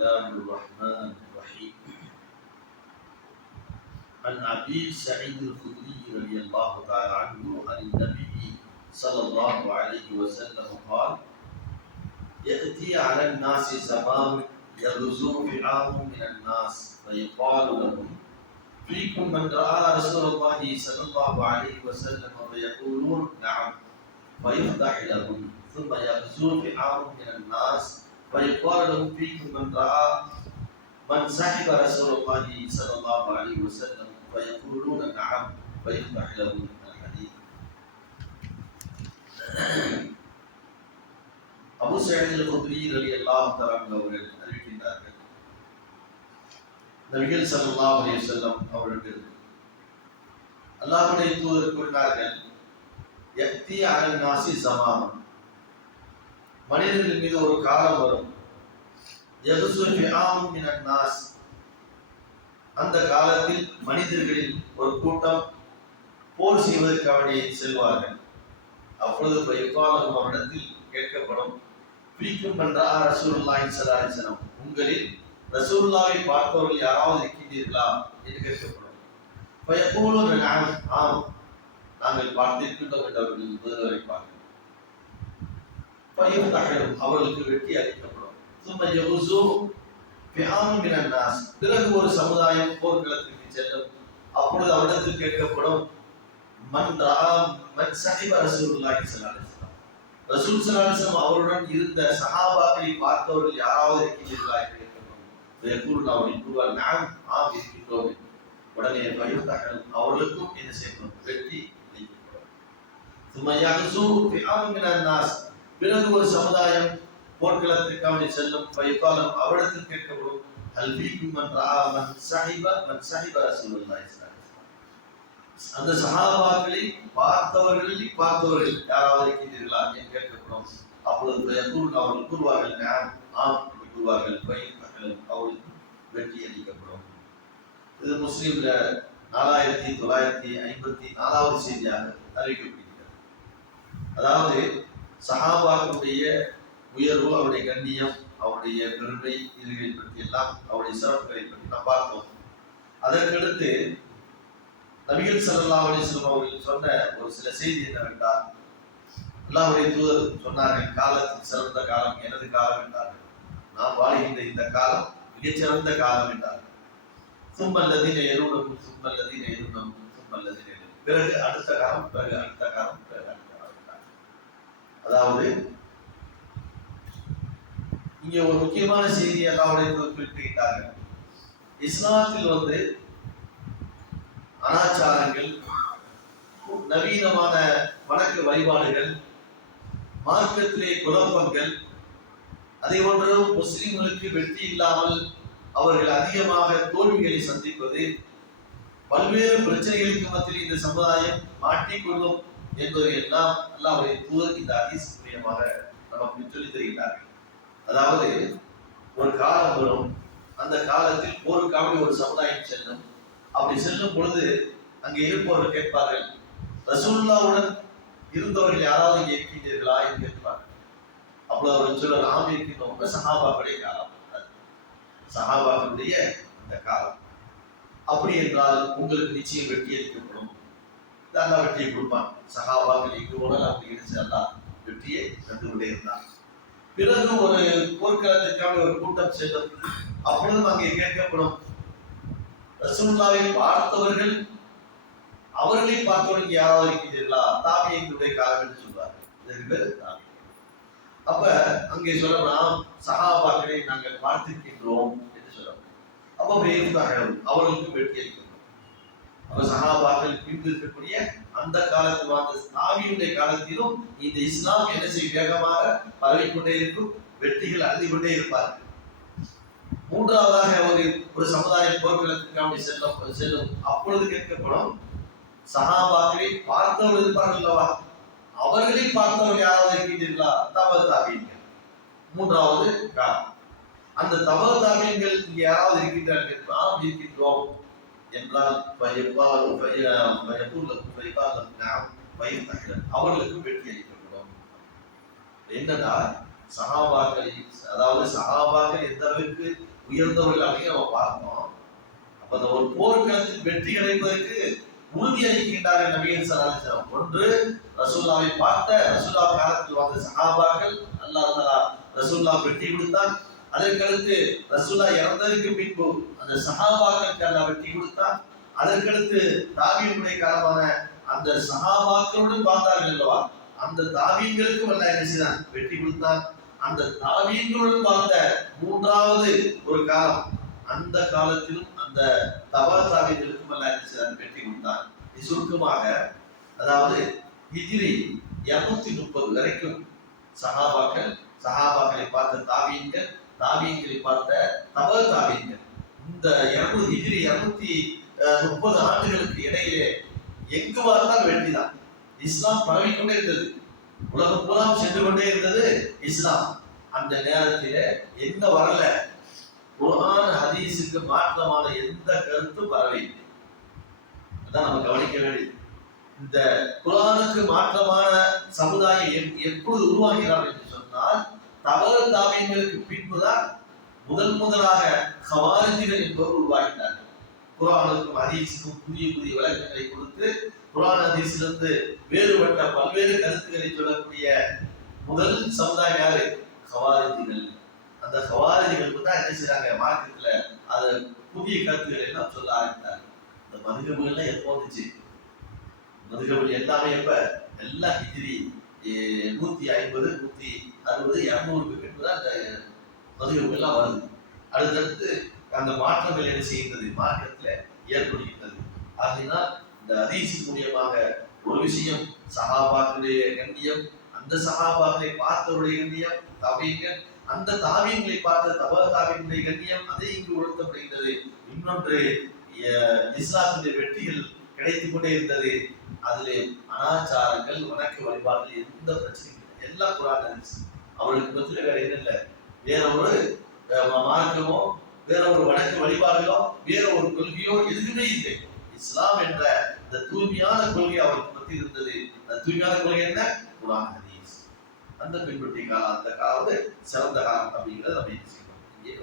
الله الرحمن الرحيم. عن أبي سعيد الخدري رضي الله تعالى عنه عن النبي صلى الله عليه وسلم قال يأتي على الناس زمان يغزو فئام من الناس فيقال لهم فيكم من رأى رسول الله صلى الله عليه وسلم فيقولون نعم. فيفتح لهم ثم يغزو فئام من الناس فيقال لهم فيكم من رأى من سحب رسول الله صلى الله عليه وسلم فيقولون نعم فيفتح لهم الحديث Abu Zayed குத்ரி ரலியல்லாஹு தஆலா அவர்கள் அறிவிக்கின்றார்கள் நபிகள் ஸல்லல்லாஹு அலைஹி வஸல்லம் அவர்கள் அல்லாஹ்வுடைய தூதர் கூறினார்கள் யக்தி அலன் நாசி ஜமான் மனிதர்கள் மீது ஒரு காலம் வரும். நாஸ். அந்த காலத்தில் மனிதர்களில் ஒரு கூட்டம் போர் செய்வதற்காக அவனை செல்வார்கள். அப்பொழுது பயப்பாளர் அவரிடத்தில் கேட்கப்படும் பிரிக்கும் என்றா ரசூல்லாயின் சதாரிசனம் உங்களில் ரசூல்லாவை பார்ப்பவர்கள் யாராவது இருக்கின்றீர்களா? என்று கேட்கப்படும். பயப்போலும் ஆம் நாங்கள் பார்த்திருக்கின்றோம் என்று அவர்கள் முதல்வரை பார்க்க அவர்களுக்கு வெற்றி அளிக்கப்படும் சும்மா யகுசு ஃபிஆம் மினன் நாஸ் பிறகு ஒரு சமுதாயம் போர்க்களத்திற்கு செல்லும். அப்பொழுது அவரிடத்தில் கேட்கப்படும் மன் ரஆ மன் சஹிப ரசூலுல்லாஹி ஸல்லல்லாஹு ரசூல் ஸல்லல்லாஹு அவருடன் இருந்த சஹாபாக்களை பார்த்தவர்கள் யாராவது இருக்கின்றீர்களா என்று கேட்கப்படும். அவர்கள் கூறுவார் நாம் ஆம் இருக்கின்றோம். உடனே பயத்தகல் அவர்களுக்கும் என்ன செய்யணும் வெற்றி அளிக்கப்படும் சும்மா யகுசு ஃபிஆம் மினன் நாஸ் பிறகு ஒரு சமுதாயம் போர்க்களத்திற்காக செல்லும் பைக்காலம் அவரிடத்தில் கேட்கப்படும் அல்வீக்கும் மன் ரஆ மன் ரசூலுல்லாஹி அந்த சகாபாக்களை பார்த்தவர்களில் பார்த்தவர்கள் யாராவது இருக்கின்றீர்களா என்று கேட்கப்படும். அப்பொழுது அவர்கள் கூறுவார்கள் நாம் ஆம் கூறுவார்கள். பைக்காலம் அவர்களுக்கு வெற்றி அளிக்கப்படும். இது முஸ்லீம்ல நாலாயிரத்தி தொள்ளாயிரத்தி ஐம்பத்தி நாலாவது செய்தியாக அறிவிக்கப்படுகிறது அதாவது சஹாபாவுடைய உயர்வு அவருடைய கண்ணியம் அவருடைய பெருமை இதுகளை பற்றி எல்லாம் அவருடைய சிறப்புகளை பற்றி நாம் பார்த்தோம். அதற்கடுத்து நபிகள் சல்லா அலைஹி அவர்கள் சொன்ன ஒரு சில செய்தி என்னவென்றால் அல்லாவுடைய தூதர் சொன்னார்கள் காலத்தின் சிறந்த காலம் எனது காலம் என்றார்கள். நாம் வாழ்கின்ற இந்த காலம் மிகச்சிறந்த காலம் என்றார்கள். சும்மல்லதீன எருணம் சும்மல்லதீன எருணம் சும்மல்லதீன பிறகு அடுத்த காலம் பிறகு அடுத்த காலம் பிறகு அடுத்த காலம். அதாவது இங்க ஒரு முக்கியமான செய்தி அல்லாவுடைய குறிப்பிட்டிருக்கிறார்கள் இஸ்லாத்தில் வந்து அனாச்சாரங்கள் நவீனமான வணக்க வழிபாடுகள் மார்க்கத்திலே குழப்பங்கள் அதே போன்று முஸ்லிம்களுக்கு வெற்றி இல்லாமல் அவர்கள் அதிகமாக தோல்விகளை சந்திப்பது பல்வேறு பிரச்சனைகளுக்கு மத்தியில் இந்த சமுதாயம் மாட்டிக்கொள்ளும் என்பதை எல்லாம் அல்லாவுடைய தூதர் இந்த ஹதீஸ் மூலியமாக நமக்கு சொல்லித் தருகிறார்கள் அதாவது ஒரு காலம் வரும் அந்த காலத்தில் போருக்காக ஒரு சமுதாயம் செல்லும். அப்படி செல்லும் பொழுது அங்கே இருப்பவர்கள் கேட்பார்கள் ரசூல்லாவுடன் இருந்தவர்கள் யாராவது இங்கே இருக்கின்றீர்களா? என்று கேட்பார்கள். அப்பொழுது அவர்கள் சொல்ல நாம் இருக்கின்றவங்க சஹாபாக்களுடைய காலம் அது. சஹாபாக்களுடைய அந்த காலம். அப்படி என்றால் உங்களுக்கு நிச்சயம் வெற்றி அளிக்கப்படும். அல்லா வெற்றியை கொடுப்பான் சகாபாக்கள் எங்கு போனால் அப்படி இணைச்சு அல்லா வெற்றியை கண்டு கொண்டே இருந்தான் பிறகு ஒரு போர்க்களத்திற்கான ஒரு கூட்டம் செல்லும் அப்பொழுதும் அங்கே கேட்கப்படும் ரசூல்லாவை பார்த்தவர்கள் அவர்களை பார்த்தவர்கள் யாராவது இருக்கின்றீர்களா தாமியங்களுடைய காலம் என்று சொல்வார்கள் இதற்கு பேர் தாமியம் அப்ப அங்கே சொல்லலாம் சகாபாக்களை நாங்கள் பார்த்திருக்கின்றோம் என்று சொல்லலாம் அப்ப வேறுதார்கள் அவர்களுக்கு வெற்றி அளிக்கும் அப்ப சகாபாக்கள் பின்பு இருக்கக்கூடிய அந்த காலத்தில் வாழ்ந்த சாமியுடைய காலத்திலும் இந்த இஸ்லாம் என்ன செய்ய வேகமாக பரவிக்கொண்டே இருக்கும் வெற்றிகள் அடைந்து கொண்டே இருப்பார்கள். மூன்றாவதாக ஒரு ஒரு சமுதாய போர்க்களத்துக்கு அப்படி செல்லும் செல்லும். அப்பொழுது கேட்கப்படும் சகாபாக்களை பார்த்தவர்கள் இருப்பார்கள் அல்லவா? அவர்களை பார்த்தவர்கள் யாராவது இருக்கின்றீர்களா? தவறு தாபியங்கள் மூன்றாவது காலம் அந்த தவறு தாபியங்கள் யாராவது இருக்கின்றார்கள்? நாம் இருக்கின்றோம். என்றால் பயப்பாலும் பயப்பூர்லும் பயப்பாலும் நாம் பயத்தகன் அவர்களுக்கு வெற்றி அளிக்கப்படும் என்னன்னா சகாபாக்களை அதாவது சகாபாக்கள் எந்த அளவுக்கு உயர்ந்தவர்கள் அப்படின்னு நம்ம பார்க்கணும் அப்ப அந்த ஒரு போர்க்களத்தில் வெற்றி கிடைப்பதற்கு உறுதி அளிக்கின்றார்கள் நபிகள் சலாஹம் ஒன்று ரசூல்லாவை பார்த்த ரசூல்லா காலத்தில் வந்த சகாபாக்கள் அல்லா தலா ரசூல்லா வெற்றி கொடுத்தான் அதற்கடுத்து ரசுல்லா இறந்ததுக்கு பின்பு அந்த சகாபாக்களுக்கு அல்லா வெற்றி கொடுத்தான். அதற்கடுத்து தாபியனுடைய காலமான அந்த சகாபாக்களுடன் பார்த்தார்கள் அல்லவா? அந்த தாவியங்களுக்கு அல்ல என்ன செய்தான்? வெற்றி கொடுத்தான். அந்த தாவியங்களுடன் பார்த்த மூன்றாவது ஒரு காலம் அந்த காலத்திலும் அந்த தபா தாவியங்களுக்கு அல்ல என்ன செய்தான்? வெற்றி கொடுத்தான். சுருக்கமாக அதாவது ஹிஜ்ரி இருநூத்தி முப்பது வரைக்கும் சஹாபாக்கள் சஹாபாக்களை பார்த்த தாவியங்கள் தாபியங்களை பார்த்த தபா காவியங்கள் இந்த இருநூறு ஹிஜ்ரி இருநூத்தி முப்பது ஆண்டுகளுக்கு இடையிலே எங்கு பார்த்தால் வெற்றிதான் இஸ்லாம் பரவிக்கொண்டே இருந்தது. உலகம் பூரா சென்று கொண்டே இருந்தது இஸ்லாம். அந்த நேரத்திலே என்ன வரல? குரான் ஹதீஸுக்கு மாற்றமான எந்த கருத்தும் வரவில்லை. அதான் நம்ம கவனிக்க வேண்டியது. இந்த குரானுக்கு மாற்றமான சமுதாயம் எப்பொழுது உருவாகிறார்கள் தவறு தாவியங்களுக்கு பின்புதான் முதல் முதலாக ஹவாரிஜிகள் என்பவர் உருவாகினார்கள். குரானுக்கும் ஹதீஸுக்கும் புதிய புதிய விளக்கங்களை கொடுத்து குரான் ஹதீஸிலிருந்து வேறுபட்ட பல்வேறு கருத்துக்களை சொல்லக்கூடிய முதல் சமுதாயம் யாரு? ஹவாரிஜிகள் அந்த ஹவாரிஜிகளுக்கு தான் என்ன செய்றாங்க? மார்க்கத்துல அது புதிய கருத்துக்களை எல்லாம் சொல்ல ஆரம்பித்தாங்க இந்த மதுகபுகள்லாம் எப்போ வந்துச்சு? மதுகபுல் எல்லாமே எப்ப? எல்லாம் ஹிஜ்ரி நூத்தி ஐம்பது நூத்தி அறுபது இரநூறுக்கு பின்பு தான் அந்த மதுகபுல் எல்லாம் வருது. அடுத்தடுத்து அந்த மாற்றங்கள் என்ன செய்கின்றது? மார்க்கத்துல ஏற்படுகின்றது. ஆகையினால் இந்த அதிசி மூலியமாக ஒரு விஷயம் சஹாபாக்களுடைய கண்ணியம் அந்த சஹாபாக்களை பார்த்தவருடைய கண்ணியம் தவியங்கள் அந்த தாவியங்களை பார்த்த தப தாவியங்களுடைய கண்ணியம் அதை இங்கு உணர்த்தப்படுகின்றது. இன்னொன்று இஸ்லாத்தினுடைய வெற்றிகள் கிடைத்துக் கொண்டே இருந்தது. அதுல அனாச்சாரங்கள் வணக்க வழிபாடுகள் எந்த பிரச்சனையும் எல்லாம் குரான் ஹதீஸ் அவர்களுக்கு வேற என்ன இல்லை. வேற ஒரு மார்க்கமோ வேற ஒரு வணக்க வழிபாடுகளோ வேற ஒரு கொள்கையோ எதுவுமே இல்லை. இஸ்லாம் என்ற இந்த தூய்மையான கொள்கை அவருக்கு பத்தி இருந்தது. அந்த தூய்மையான கொள்கை என்ன? குரான் ஹதீஸ். அந்த பின்பற்றிய காலம் அந்த காலம் வந்து சிறந்த காலம் அப்படிங்கிறத நம்ம இங்கே செய்யணும். இங்கே